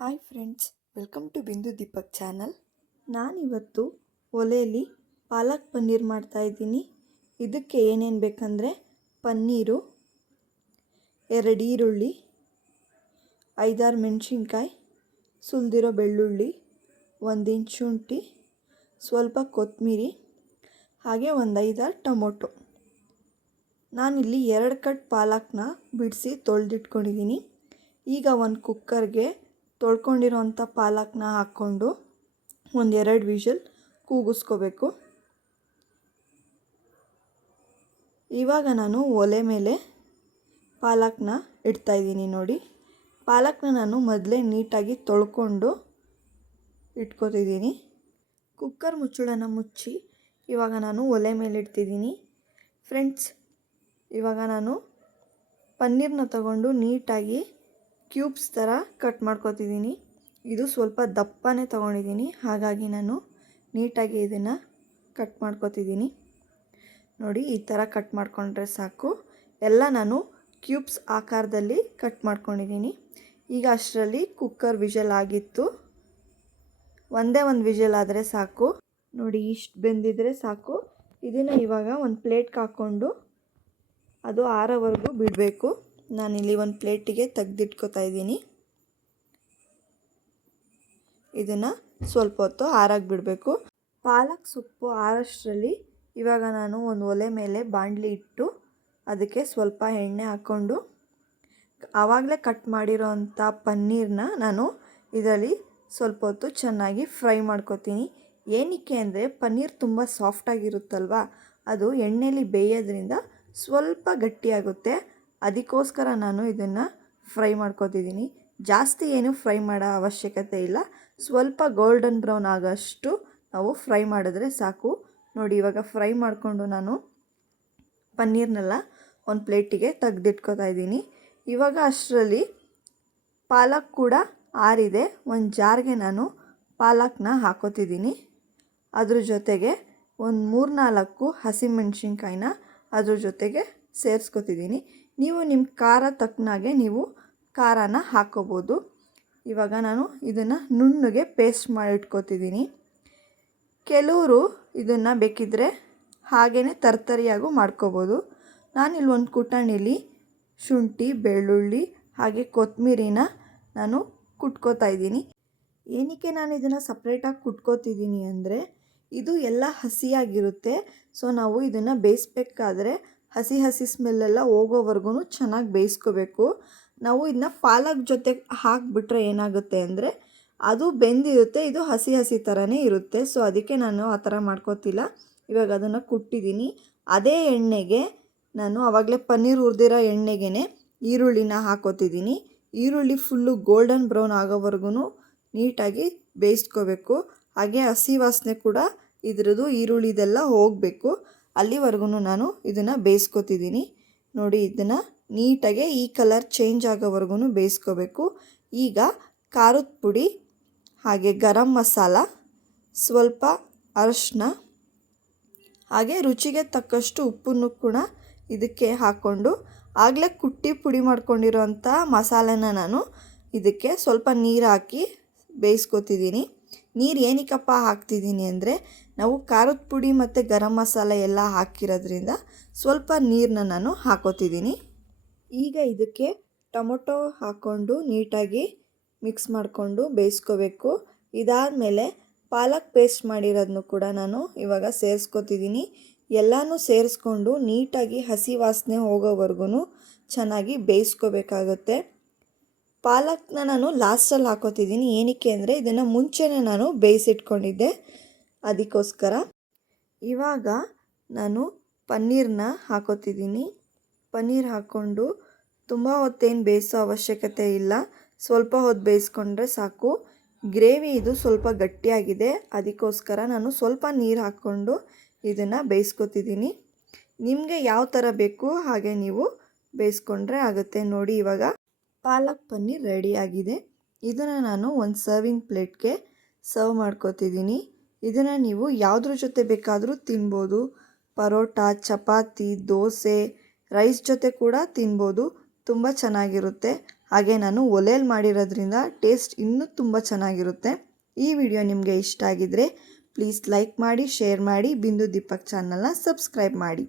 Hi friends, welcome to ಬಿಂದು Deepak channel. ನಾನಿವತ್ತು ಒಲೆಯಲ್ಲಿ ಪಾಲಕ್ ಪನ್ನೀರ್ ಮಾಡ್ತಾಯಿದ್ದೀನಿ. ಇದಕ್ಕೆ ಏನೇನು ಬೇಕಂದರೆ ಪನ್ನೀರು, 2 ಈರುಳ್ಳಿ, 5-6 ಮೆಣಸಿನ್ಕಾಯಿ, ಸುಲಿದಿರೋ ಬೆಳ್ಳುಳ್ಳಿ, 1 ಇಂಚ್ ಶುಂಠಿ, ಸ್ವಲ್ಪ ಕೊತ್ತಂಬರಿ, ಹಾಗೆ ಒಂದು 5-6 ಟೊಮೊಟೊ. ನಾನಿಲ್ಲಿ 2 ಕಟ್ ಪಾಲಕ್ನ ಬಿಡಿಸಿ ತೊಳೆದಿಟ್ಕೊಂಡಿದ್ದೀನಿ. ಈಗ ಒಂದು ಕುಕ್ಕರ್ಗೆ ತೊಳ್ಕೊಂಡಿರೋಂಥ ಪಾಲಕ್ನ ಹಾಕ್ಕೊಂಡು 1-2 ವಿಷಲ್ ಕೂಗಿಸ್ಕೋಬೇಕು. ಇವಾಗ ನಾನು ಒಲೆ ಮೇಲೆ ಪಾಲಕ್ನ ಇಡ್ತಾಯಿದ್ದೀನಿ. ನೋಡಿ, ಪಾಲಕ್ನ ನಾನು ಮೊದಲೇ ನೀಟಾಗಿ ತೊಳ್ಕೊಂಡು ಇಟ್ಕೋತಿದ್ದೀನಿ. ಕುಕ್ಕರ್ ಮುಚ್ಚಳನ ಮುಚ್ಚಿ ಇವಾಗ ನಾನು ಒಲೆ ಮೇಲೆ ಇಡ್ತಿದ್ದೀನಿ. ಫ್ರೆಂಡ್ಸ್, ಇವಾಗ ನಾನು ಪನ್ನೀರ್ನ ತಗೊಂಡು ನೀಟಾಗಿ ಕ್ಯೂಬ್ಸ್ ಥರ ಕಟ್ ಮಾಡ್ಕೊತಿದ್ದೀನಿ. ಇದು ಸ್ವಲ್ಪ ದಪ್ಪನೇ ತೊಗೊಂಡಿದ್ದೀನಿ, ಹಾಗಾಗಿ ನಾನು ನೀಟಾಗಿ ಇದನ್ನು ಕಟ್ ಮಾಡ್ಕೊತಿದ್ದೀನಿ. ನೋಡಿ, ಈ ಥರ ಕಟ್ ಮಾಡ್ಕೊಂಡ್ರೆ ಸಾಕು. ಎಲ್ಲ ನಾನು ಕ್ಯೂಬ್ಸ್ ಆಕಾರದಲ್ಲಿ ಕಟ್ ಮಾಡ್ಕೊಂಡಿದ್ದೀನಿ. ಈಗ ಅಷ್ಟರಲ್ಲಿ ಕುಕ್ಕರ್ ವಿಷಲ್ ಆಗಿತ್ತು. ಒಂದೇ ಒಂದು ವಿಷಲ್ ಆದರೆ ಸಾಕು. ನೋಡಿ, ಇಷ್ಟು ಬೆಂದಿದ್ರೆ ಸಾಕು. ಇದನ್ನು ಇವಾಗ ಒಂದು ಪ್ಲೇಟ್ಗೆ ಹಾಕ್ಕೊಂಡು ಅದು ಆರೋವರೆಗೂ ಬಿಡಬೇಕು. ನಾನಿಲ್ಲಿ ಒಂದು ಪ್ಲೇಟಿಗೆ ತೆಗೆದಿಟ್ಕೋತಾ ಇದ್ದೀನಿ. ಇದನ್ನು ಸ್ವಲ್ಪ ಹೊತ್ತು ಆರಾಗಿ ಬಿಡಬೇಕು. ಪಾಲಕ್ ಸೊಪ್ಪು ಆರೋಷ್ಟರಲ್ಲಿ ಇವಾಗ ನಾನು ಒಂದು ಒಲೆ ಮೇಲೆ ಬಾಣಲಿ ಇಟ್ಟು ಅದಕ್ಕೆ ಸ್ವಲ್ಪ ಎಣ್ಣೆ ಹಾಕ್ಕೊಂಡು ಆವಾಗಲೇ ಕಟ್ ಮಾಡಿರೋ ಅಂಥ ಪನ್ನೀರನ್ನ ನಾನು ಇದರಲ್ಲಿ ಸ್ವಲ್ಪ ಹೊತ್ತು ಚೆನ್ನಾಗಿ ಫ್ರೈ ಮಾಡ್ಕೊತೀನಿ. ಏನಕ್ಕೆ ಅಂದರೆ ಪನ್ನೀರ್ ತುಂಬ ಸಾಫ್ಟಾಗಿರುತ್ತಲ್ವ, ಅದು ಎಣ್ಣೆಯಲ್ಲಿ ಬೇಯೋದ್ರಿಂದ ಸ್ವಲ್ಪ ಗಟ್ಟಿಯಾಗುತ್ತೆ. ಅದಕ್ಕೋಸ್ಕರ ನಾನು ಇದನ್ನು ಫ್ರೈ ಮಾಡ್ಕೊತಿದ್ದೀನಿ. ಜಾಸ್ತಿ ಏನು ಫ್ರೈ ಮಾಡೋ ಅವಶ್ಯಕತೆ ಇಲ್ಲ. ಸ್ವಲ್ಪ ಗೋಲ್ಡನ್ ಬ್ರೌನ್ ಆಗೋಷ್ಟು ನಾವು ಫ್ರೈ ಮಾಡಿದ್ರೆ ಸಾಕು. ನೋಡಿ, ಇವಾಗ ಫ್ರೈ ಮಾಡಿಕೊಂಡು ನಾನು ಪನ್ನೀರ್ನೆಲ್ಲ ಒಂದು ಪ್ಲೇಟಿಗೆ ತೆಗೆದಿಟ್ಕೋತಾ ಇದ್ದೀನಿ. ಇವಾಗ ಅಷ್ಟರಲ್ಲಿ ಪಾಲಕ್ ಕೂಡ ಆರಿದೆ. ಒಂದು ಜಾರ್ಗೆ ನಾನು ಪಾಲಕ್ನ ಹಾಕೋತಿದ್ದೀನಿ. ಅದ್ರ ಜೊತೆಗೆ ಒಂದು 3-4 ಹಸಿಮೆಣ್ಸಿನ್ಕಾಯಿನ ಅದ್ರ ಜೊತೆಗೆ ಸೇರಿಸ್ಕೊತಿದ್ದೀನಿ. ನೀವು ನಿಮ್ಮ ಖಾರ ತಕ್ಕನಾಗೆ ನೀವು ಖಾರನ ಹಾಕ್ಕೋಬೋದು. ಇವಾಗ ನಾನು ಇದನ್ನು ನುಣ್ಣಗೆ ಪೇಸ್ಟ್ ಮಾಡಿ ಇಟ್ಕೊತಿದ್ದೀನಿ. ಕೆಲವರು ಇದನ್ನು ಬೇಕಿದ್ದರೆ ಹಾಗೇ ತರ್ತರಿಯಾಗೂ ಮಾಡ್ಕೋಬೋದು. ನಾನಿಲ್ಲಿ ಒಂದು ಕುಟಾಣಿಲಿ ಶುಂಠಿ, ಬೆಳ್ಳುಳ್ಳಿ ಹಾಗೆ ಕೊತ್ತಂಬರಿನ ನಾನು ಕುಟ್ಕೋತಾ ಇದ್ದೀನಿ. ಏನಕ್ಕೆ ನಾನು ಇದನ್ನು ಸಪ್ರೇಟಾಗಿ ಕುಟ್ಕೋತಿದ್ದೀನಿ ಅಂದರೆ ಇದು ಎಲ್ಲ ಹಸಿಯಾಗಿರುತ್ತೆ. ಸೊ ನಾವು ಇದನ್ನು ಬೇಯಿಸ್ಬೇಕಾದ್ರೆ ಹಸಿ ಸ್ಮೆಲ್ಲೆಲ್ಲ ಹೋಗೋವರೆಗೂ ಚೆನ್ನಾಗಿ ಬೇಯಿಸ್ಕೋಬೇಕು. ನಾವು ಇದನ್ನ ಪಾಲಕ್ ಜೊತೆ ಹಾಕಿಬಿಟ್ರೆ ಏನಾಗುತ್ತೆ ಅಂದರೆ ಅದು ಬೆಂದಿರುತ್ತೆ, ಇದು ಹಸಿ ಥರನೇ ಇರುತ್ತೆ. ಸೊ ಅದಕ್ಕೆ ನಾನು ಆ ಥರ ಮಾಡ್ಕೋತಿಲ್ಲ. ಇವಾಗ ಅದನ್ನು ಕುಟ್ಟಿದ್ದೀನಿ. ಅದೇ ಎಣ್ಣೆಗೆ ನಾನು ಆವಾಗಲೇ ಪನ್ನೀರ್ ಹುರಿದಿರೋ ಎಣ್ಣೆಗೆ ಈರುಳ್ಳಿನ ಹಾಕೋತಿದ್ದೀನಿ. ಈರುಳ್ಳಿ ಫುಲ್ಲು ಗೋಲ್ಡನ್ ಬ್ರೌನ್ ಆಗೋವರೆಗೂ ನೀಟಾಗಿ ಬೇಯಿಸ್ಕೋಬೇಕು. ಹಾಗೆ ಹಸಿ ವಾಸನೆ ಕೂಡ ಇದ್ರದ್ದು ಈರುಳ್ಳಿದೆಲ್ಲ ಹೋಗಬೇಕು. ಅಲ್ಲಿವರೆಗೂ ನಾನು ಇದನ್ನು ಬೇಯಿಸ್ಕೊತಿದ್ದೀನಿ. ನೋಡಿ, ಇದನ್ನು ನೀಟಾಗೆ ಈ ಕಲರ್ ಚೇಂಜ್ ಆಗೋವರೆಗೂ ಬೇಯಿಸ್ಕೋಬೇಕು. ಈಗ ಖಾರದ ಪುಡಿ ಹಾಗೆ ಗರಂ ಮಸಾಲ, ಸ್ವಲ್ಪ ಅರಿಶಿನ ಹಾಗೆ ರುಚಿಗೆ ತಕ್ಕಷ್ಟು ಉಪ್ಪನ್ನು ಕೂಡ ಇದಕ್ಕೆ ಹಾಕ್ಕೊಂಡು ಆಗಲೇ ಕುಟ್ಟಿ ಪುಡಿ ಮಾಡ್ಕೊಂಡಿರೋಂಥ ಮಸಾಲೆನ ನಾನು ಇದಕ್ಕೆ ಸ್ವಲ್ಪ ನೀರು ಹಾಕಿ ಬೇಯಿಸ್ಕೊತಿದ್ದೀನಿ. ನೀರು ಏನಕ್ಕಪ್ಪ ಹಾಕ್ತಿದ್ದೀನಿ ಅಂದರೆ ನಾವು ಖಾರದ ಪುಡಿ ಮತ್ತು ಗರಂ ಮಸಾಲೆ ಎಲ್ಲ ಹಾಕಿರೋದ್ರಿಂದ ಸ್ವಲ್ಪ ನೀರನ್ನ ನಾನು ಹಾಕೋತಿದ್ದೀನಿ. ಈಗ ಇದಕ್ಕೆ ಟೊಮೊಟೊ ಹಾಕ್ಕೊಂಡು ನೀಟಾಗಿ ಮಿಕ್ಸ್ ಮಾಡಿಕೊಂಡು ಬೇಯಿಸ್ಕೋಬೇಕು. ಇದಾದಮೇಲೆ ಪಾಲಕ್ ಪೇಸ್ಟ್ ಮಾಡಿರೋದನ್ನು ಕೂಡ ನಾನು ಇವಾಗ ಸೇರಿಸ್ಕೊತಿದ್ದೀನಿ. ಎಲ್ಲನೂ ಸೇರಿಸ್ಕೊಂಡು ನೀಟಾಗಿ ಹಸಿ ವಾಸನೆ ಹೋಗೋವರೆಗೂ ಚೆನ್ನಾಗಿ ಬೇಯಿಸ್ಕೋಬೇಕಾಗುತ್ತೆ. ಪಾಲಕ್ನ ನಾನು ಲಾಸ್ಟಲ್ಲಿ ಹಾಕೋತಿದ್ದೀನಿ. ಏನಕ್ಕೆ ಅಂದರೆ ಇದನ್ನು ಮುಂಚೆನೇ ನಾನು ಬೇಯಿಸಿಟ್ಕೊಂಡಿದ್ದೆ, ಅದಕ್ಕೋಸ್ಕರ. ಇವಾಗ ನಾನು ಪನ್ನೀರನ್ನ ಹಾಕೋತಿದ್ದೀನಿ. ಪನ್ನೀರ್ ಹಾಕ್ಕೊಂಡು ತುಂಬ ಹೊತ್ತೇನು ಬೇಯಿಸೋ ಅವಶ್ಯಕತೆ ಇಲ್ಲ. ಸ್ವಲ್ಪ ಹೊತ್ತು ಬೇಯಿಸ್ಕೊಂಡ್ರೆ ಸಾಕು. ಗ್ರೇವಿ ಇದು ಸ್ವಲ್ಪ ಗಟ್ಟಿಯಾಗಿದೆ, ಅದಕ್ಕೋಸ್ಕರ ನಾನು ಸ್ವಲ್ಪ ನೀರು ಹಾಕ್ಕೊಂಡು ಇದನ್ನು ಬೇಯಿಸ್ಕೊತಿದ್ದೀನಿ. ನಿಮಗೆ ಯಾವ ಥರ ಬೇಕು ಹಾಗೆ ನೀವು ಬೇಯಿಸ್ಕೊಂಡ್ರೆ ಆಗುತ್ತೆ. ನೋಡಿ, ಇವಾಗ ಪಾಲಕ್ ಪನ್ನೀರ್ ರೆಡಿಯಾಗಿದೆ. ಇದನ್ನು ನಾನು ಒಂದು ಸರ್ವಿಂಗ್ ಪ್ಲೇಟ್ಗೆ ಸರ್ವ್ ಮಾಡ್ಕೊತಿದ್ದೀನಿ. ಇದನ್ನು ನೀವು ಯಾವುದ್ರ ಜೊತೆ ಬೇಕಾದರೂ ತಿನ್ಬೋದು. ಪರೋಟ, ಚಪಾತಿ, ದೋಸೆ, ರೈಸ್ ಜೊತೆ ಕೂಡ ತಿನ್ಬೋದು. ತುಂಬ ಚೆನ್ನಾಗಿರುತ್ತೆ. ಹಾಗೆ ನಾನು ಒಲೆಯಲ್ಲಿ ಮಾಡಿರೋದ್ರಿಂದ ಟೇಸ್ಟ್ ಇನ್ನೂ ತುಂಬ ಚೆನ್ನಾಗಿರುತ್ತೆ. ಈ ವಿಡಿಯೋ ನಿಮಗೆ ಇಷ್ಟ ಆಗಿದ್ರೆ ಪ್ಲೀಸ್ ಲೈಕ್ ಮಾಡಿ, ಶೇರ್ ಮಾಡಿ, ಬಿಂದು ದೀಪಕ್ ಚಾನಲ್ನ ಸಬ್ಸ್ಕ್ರೈಬ್ ಮಾಡಿ.